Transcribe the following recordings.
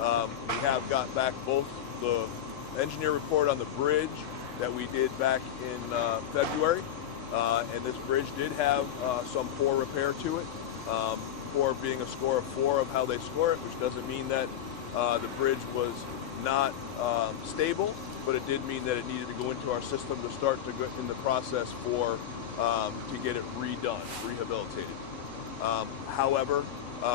We have got back both the engineer report on the bridge that we did back in February, and this bridge did have some poor repair to it. Poor being a score of 4 of how they score it, which doesn't mean that the bridge was not stable, but it did mean that it needed to go into our system to start to go in the process for to get it redone, rehabilitated. However,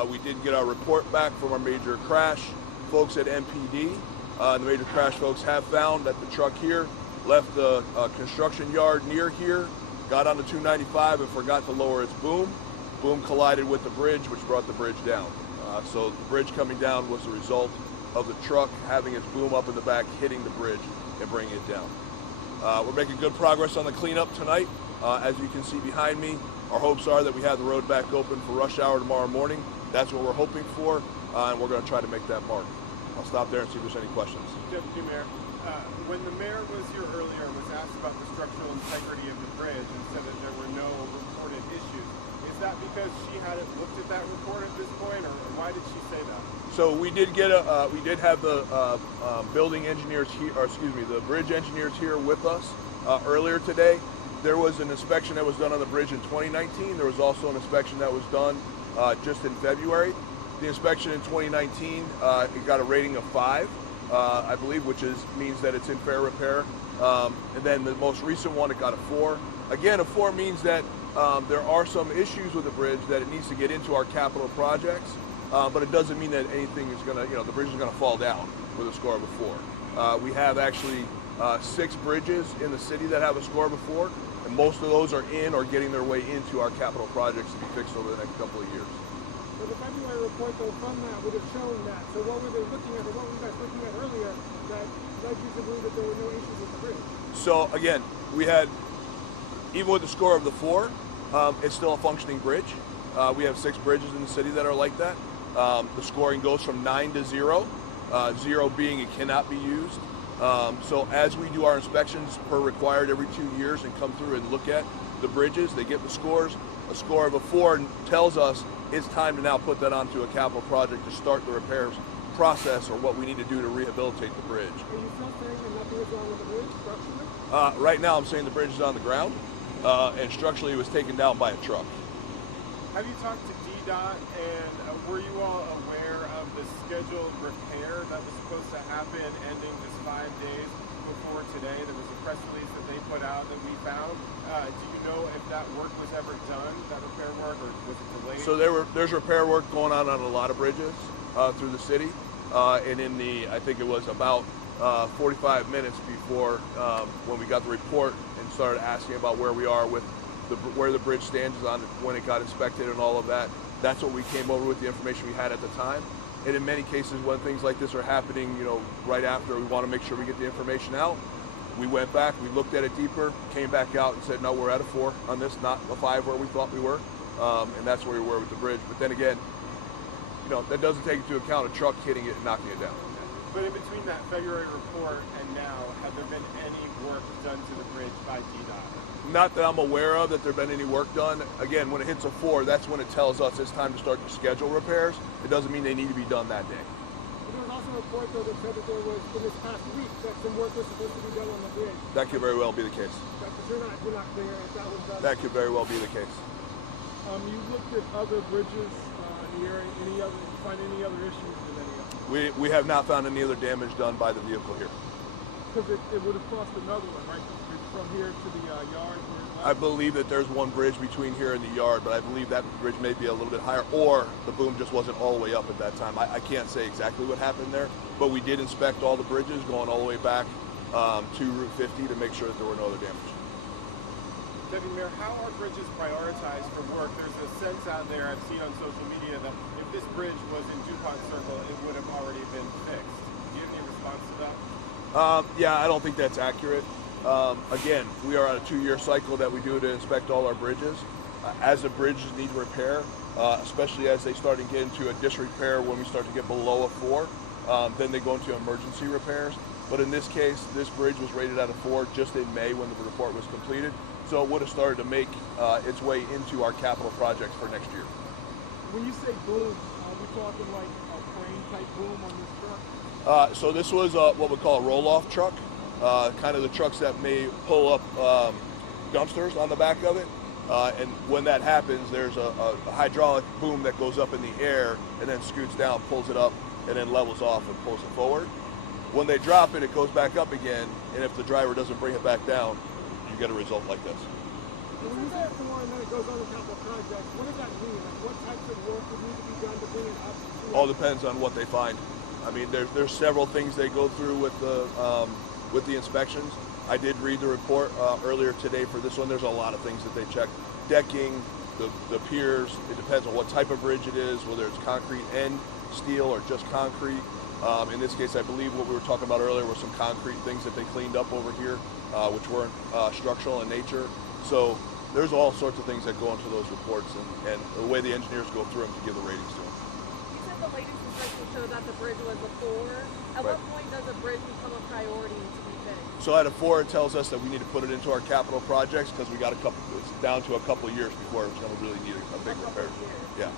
we did get our report back from our major crash folks at MPD. The major crash folks have found that the truck here left the construction yard near here, got onto 295 and forgot to lower its boom. Boom collided with the bridge, which brought the bridge down. So the bridge coming down was the result of the truck having its boom up in the back, hitting the bridge and bringing it down. We're making good progress on the cleanup tonight. As you can see behind me, our hopes are that we have the road back open for rush hour tomorrow morning. That's what we're hoping for, and we're going to try to make that mark. I'll stop there and see if there's any questions. Deputy Mayor, when the mayor was here earlier and was asked about the structural integrity of the bridge and said that there were no reported issues, is that because she hadn't looked at that report at this point, or why did she say that? So we did get we did have the building engineers here, or excuse me, the bridge engineers here with us earlier today. There was an inspection that was done on the bridge in 2019. There was also an inspection that was done just in February. The inspection in 2019, it got a rating of 5, I believe, which means that it's in fair repair. And then the most recent one, it got a 4. Again, a 4 means that there are some issues with the bridge that it needs to get into our capital projects, but it doesn't mean that anything is going to, the bridge is going to fall down with a score of a 4. We have actually 6 bridges in the city that have a score of a 4, and most of those are in or getting their way into our capital projects to be fixed over the next couple of years. So the February report, though, from that would have shown that. So what were they looking at, or what were you guys looking at earlier that led you to believe that there were no issues with the bridge? So again, we had, even with the score of the 4, it's still a functioning bridge. We have 6 bridges in the city that are like that. The scoring goes from 9 to 0, 0 being it cannot be used. So as we do our inspections per required every 2 years and come through and look at the bridges, they get the scores. A score of a 4 tells us it's time to now put that onto a capital project to start the repairs process or what we need to do to rehabilitate the bridge. Are you still saying that nothing is wrong with the bridge structurally? Right now I'm saying the bridge is on the ground and structurally it was taken down by a truck. Have you talked to DDOT, and were you all aware of the scheduled repair that was supposed to happen ending just 5 days before today? There was a press release that they put out that we found. Do you know if that work was ever done, that repair work, or was it delayed? So there's repair work going on a lot of bridges through the city, and I think it was about 45 minutes before when we got the report and started asking about where we are with where the bridge stands on when it got inspected and all of that. That's what we came over with, the information we had at the time. And in many cases, when things like this are happening, right after, we want to make sure we get the information out. We went back, we looked at it deeper, came back out and said, no, we're at a 4 on this, not a 5 where we thought we were. And that's where we were with the bridge. But then again, that doesn't take into account a truck hitting it and knocking it down. But in between that February report and now, have there been any work done to the bridge by DDOT? Not that I'm aware of that there been any work done. Again, when it hits a 4, that's when it tells us it's time to start to schedule repairs. It doesn't mean they need to be done that day. There was also a report, though, that said that there was, in this past week, that some work was supposed to be done on the bridge. That could very well be the case. But you're not clear if that was done. That could very well be the case. You looked at other bridges in the area. Find any other issues with any of them? We have not found any other damage done by the vehicle here. Because it would have crossed another one, right? From here to the yard? I believe that there's one bridge between here and the yard, but I believe that bridge may be a little bit higher, or the boom just wasn't all the way up at that time. I can't say exactly what happened there, but we did inspect all the bridges going all the way back to Route 50 to make sure that there were no other damage. Deputy Mayor, how are bridges prioritized for work? There's a sense out there, I've seen on social media, that if this bridge was in DuPont Circle, it would have already been fixed. Do you have any response to that? Yeah, I don't think that's accurate. Again, we are on a 2-year cycle that we do to inspect all our bridges. As the bridges need repair, especially as they start to get into a disrepair when we start to get below a 4, then they go into emergency repairs. But in this case, this bridge was rated at a 4 just in May when the report was completed. So it would have started to make its way into our capital projects for next year. When you say boom, we're talking like a crane type boom on this truck? So this was what we call a roll-off truck, kind of the trucks that may pull up dumpsters on the back of it. And when that happens, there's a hydraulic boom that goes up in the air and then scoots down, pulls it up, and then levels off and pulls it forward. When they drop it, it goes back up again, and if the driver doesn't bring it back down, you get a result like this. And when you say it's more and then it goes on the capital project, what does that mean? Like what types of work would need to be done to bring it up? All depends on what they find. I mean, there's several things they go through with the inspections. I did read the report earlier today for this one. There's a lot of things that they check. Decking, the piers, it depends on what type of bridge it is, whether it's concrete and steel or just concrete. In this case, I believe what we were talking about earlier was some concrete things that they cleaned up over here, which weren't structural in nature. So there's all sorts of things that go into those reports and the way the engineers go through them to give the ratings to them. You said the latest inspection showed that the bridge was a 4. At what point does a bridge become a priority to be finished? So at a 4, it tells us that we need to put it into our capital projects because we got it's down to a couple of years before it's going to really need a big repair. Yeah.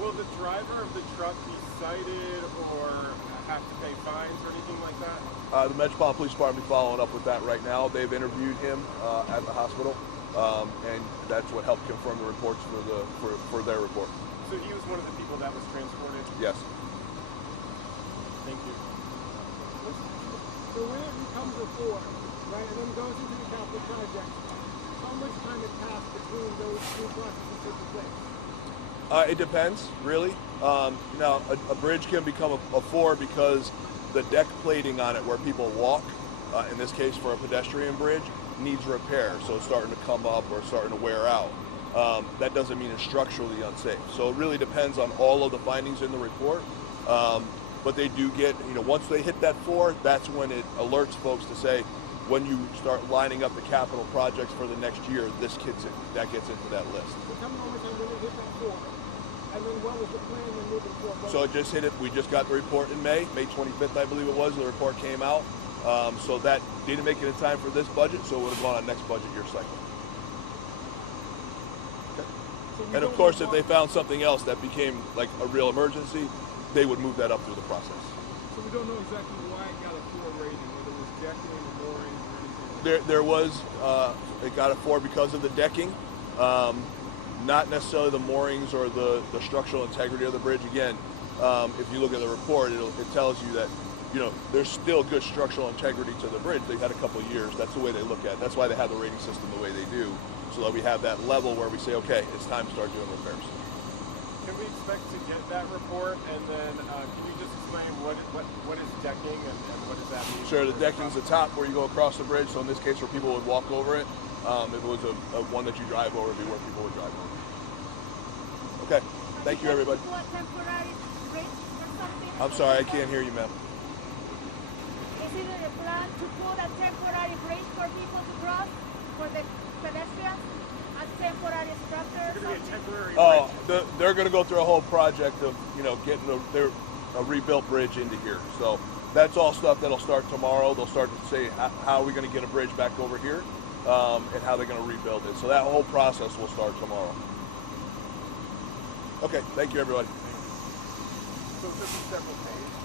Will the driver of the truck be cited or have to pay fines or anything like that? The Metropolitan Police Department will be following up with that right now. They've interviewed him at the hospital, and that's what helped confirm the reports for their report. So he was one of the people that was transported? Yes. Thank you. So when it becomes a 4, right, and then goes into the capital project, how much time has passed between those two processes taking place? It depends, really. Now, a bridge can become a 4 because the deck plating on it where people walk, in this case for a pedestrian bridge, needs repair. So it's starting to come up or starting to wear out. That doesn't mean it's structurally unsafe. So it really depends on all of the findings in the report. But they do get, once they hit that 4, that's when it alerts folks to say, when you start lining up the capital projects for the next year, that gets into that list. So tell me one more time when it hit that 4. And then what was the plan when moving forward? So it just hit it. We just got the report in May 25th, I believe it was. The report came out. So that didn't make it in time for this budget, so it would have gone on next budget year cycle. Okay. So And of course, if they found something else that became like a real emergency, they would move that up through the process. So we don't know exactly why it got a 4 rating, whether it was decking or moorings or anything like There was, it got a 4 because of the decking. Not necessarily the moorings or the structural integrity of the bridge. Again, if you look at the report, it tells you that there's still good structural integrity to the bridge. They've had a couple of years. That's the way they look at it. That's why they have the rating system the way they do, so that we have that level where we say, okay, it's time to start doing repairs. Can we expect to get that report? And then can you just explain what is decking and what does that mean? Sure, the decking's the top where you go across the bridge. So in this case, where people would walk over it. If it was a one that you drive over, it'd be where people would drive over. Okay, thank you, everybody. Do a temporary bridge or something? I'm sorry, I can't hear you, ma'am. Is it a plan to put a temporary bridge for people to cross, for the pedestrians? A temporary structure or something? Temporary They're going to go through a whole project of getting a rebuilt bridge into here. So that's all stuff that'll start tomorrow. They'll start to say how are we going to get a bridge back over here, and how they're going to rebuild it. So that whole process will start tomorrow. Okay, thank you, everybody. So this is several pages.